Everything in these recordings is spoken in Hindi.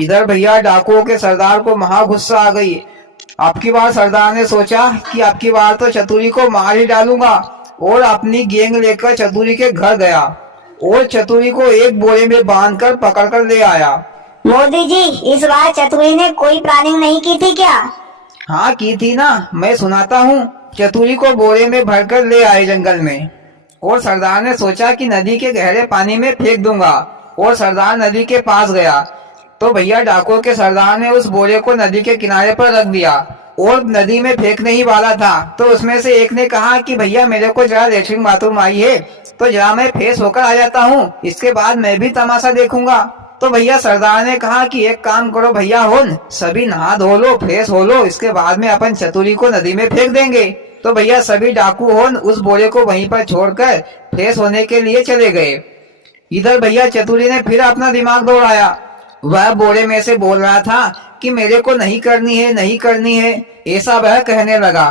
इधर भैया डाकुओं के सरदार को महा गुस्सा आ गई। अब की बार सरदार ने सोचा कि अब की बार तो चतुरी को मार ही डालूंगा और अपनी गैंग लेकर चतुरी के घर गया और चतुरी को एक बोरे में बांधकर पकड़कर ले आया। मोदी जी, इस बार चतुरी ने कोई प्लानिंग नहीं की थी क्या? हाँ की थी ना, मैं सुनाता हूँ। चतुरी को बोरे में भरकर ले आए जंगल में और सरदार ने सोचा कि नदी के गहरे पानी में फेंक दूंगा और सरदार नदी के पास गया तो भैया डाकुओं के सरदार ने उस बोरे को नदी के किनारे पर रख दिया और नदी में फेंकने ही वाला था तो उसमें से एक ने कहा कि भैया मेरे को जरा लेटरिन बाथरूम आई है तो जरा मैं फ्रेश होकर आ जाता हूँ, इसके बाद मैं भी तमाशा देखूंगा। तो भैया सरदार ने कहा कि एक काम करो भैया होन, सभी नहा धो लो, फ्रेश हो लो, इसके बाद में अपन चतुरी को नदी में फेंक देंगे। तो भैया सभी डाकू होन उस बोरे को वहीं पर छोड़कर फ्रेश होने के लिए चले गए। इधर भैया चतुरी ने फिर अपना दिमाग दौड़ाया। वह बोरे में से बोल रहा था कि मेरे को नहीं करनी है, नहीं करनी है, ऐसा वह कहने लगा।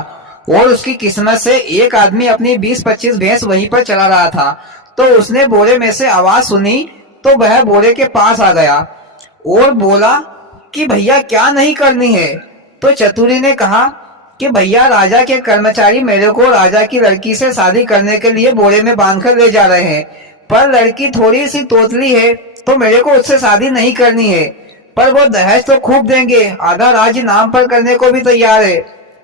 और उसकी किस्मत से एक आदमी अपनी 20-25 भैंस वहीं पर चला रहा था तो उसने बोरे में से आवाज सुनी तो वह बोरे के पास आ गया और बोला कि भैया क्या नहीं करनी है। तो चतुरी ने कहा कि भैया राजा के कर्मचारी मेरे को राजा की लड़की से शादी करने के लिए बोरे में बांधकर ले जा रहे हैं, पर लड़की थोड़ी सी तोतली है तो मेरे को उससे शादी नहीं करनी है, पर वो दहेज तो खूब देंगे, आधा राज्य नाम पर करने को भी तैयार है,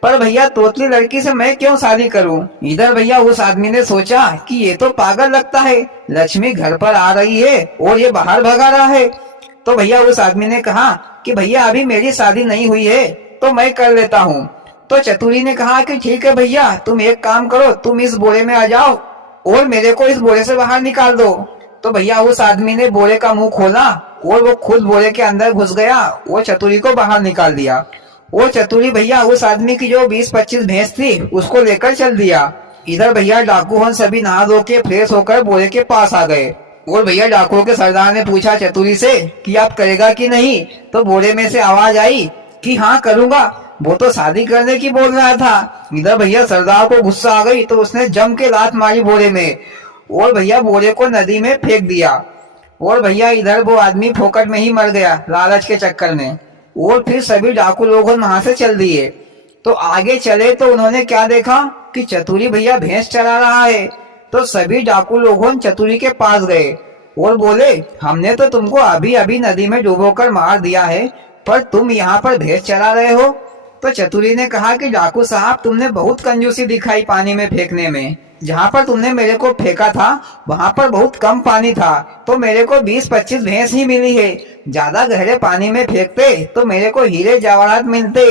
पर भैया तोतली लड़की से मैं क्यों शादी करूं। इधर भैया उस आदमी ने सोचा कि ये तो पागल लगता है, लक्ष्मी घर पर आ रही है और ये बाहर भगा रहा है। तो भैया उस आदमी ने कहा कि भैया अभी मेरी शादी नहीं हुई है तो मैं कर लेता हूँ। तो चतुरी ने कहा कि ठीक है भैया, तुम एक काम करो, तुम इस बोरे में आ जाओ और मेरे को इस बोरे से बाहर निकाल दो। तो भैया उस आदमी ने बोरे का मुंह खोला और वो खुद बोरे के अंदर घुस गया और चतुरी को बाहर निकाल दिया। वो चतुरी भैया उस आदमी की जो 20-25 भैंस थी उसको लेकर चल दिया। इधर भैया डाकू सभी नहा धो के फ्रेश होकर बोरे के पास आ गए और भैया डाकुओं के सरदार ने पूछा चतुरी से कि आप करेगा कि नहीं। तो बोरे में से आवाज आई कि हाँ करूंगा, वो तो शादी करने की बोल रहा था। इधर भैया सरदार को गुस्सा आ गई तो उसने जम के लात मारी बोरे में और भैया बोरे को नदी में फेंक दिया और भैया इधर वो आदमी फोकट में ही मर गया लालच के चक्कर में। और फिर सभी डाकू लोगों वहां से चल दिए। तो आगे चले तो उन्होंने क्या देखा कि चतुरी भैया भैंस चरा रहा है। तो सभी डाकू लोगों चतुरी के पास गए और बोले हमने तो तुमको अभी अभी नदी में डुबोकर मार दिया है, पर तुम यहाँ पर भैंस चरा रहे हो। तो चतुरी ने कहा कि डाकू साहब तुमने बहुत कंजूसी दिखाई पानी में फेंकने में, जहाँ पर तुमने मेरे को फेंका था वहाँ पर बहुत कम पानी था तो मेरे को 20-25 भैंस ही मिली है, ज्यादा गहरे पानी में फेंकते तो मेरे को हीरे जवाहरात मिलते।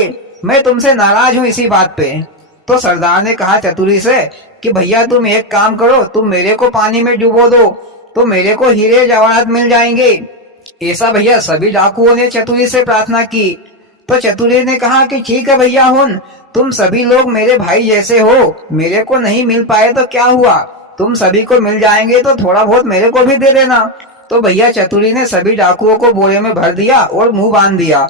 मैं तुमसे नाराज हूँ इसी बात पे। तो सरदार ने कहा चतुरी से कि भैया तुम एक काम करो, तुम मेरे को पानी में डुबो दो तो मेरे को हीरे जवाहरात मिल जाएंगे। ऐसा भैया सभी डाकुओं ने चतुरी से प्रार्थना की। तो चतुरी ने कहा कि ठीक है भैया हुन, तुम सभी लोग मेरे भाई जैसे हो, मेरे को नहीं मिल पाए तो क्या हुआ, तुम सभी को मिल जाएंगे तो थोड़ा बहुत मेरे को भी दे देना। तो भैया चतुरी ने सभी डाकुओं को बोरे में भर दिया और मुंह बांध दिया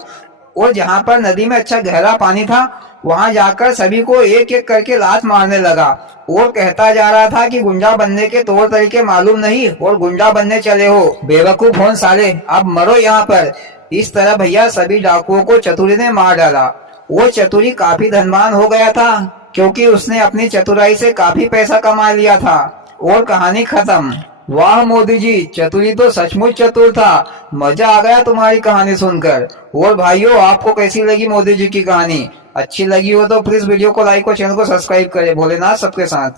और जहाँ पर नदी में अच्छा गहरा पानी था वहां जाकर सभी को एक एक करके लात मारने लगा और कहता जा रहा था कि गुंडा बनने के तौर तरीके मालूम नहीं और गुंडा बनने चले हो, बेवकूफ होन साले, अब मरो यहाँ पर। इस तरह भैया सभी डाकुओं को चतुरी ने मार डाला। वो चतुरी काफी धनवान हो गया था क्योंकि उसने अपनी चतुराई से काफी पैसा कमा लिया था। और कहानी खत्म। वाह मोदी जी, चतुरी तो सचमुच चतुर था। मजा आ गया तुम्हारी कहानी सुनकर। और भाइयों आपको कैसी लगी मोदी जी की कहानी? अच्छी लगी हो तो प्लीज वीडियो को लाइक और चैनल को सब्सक्राइब करें। भोलेनाथ सबके साथ।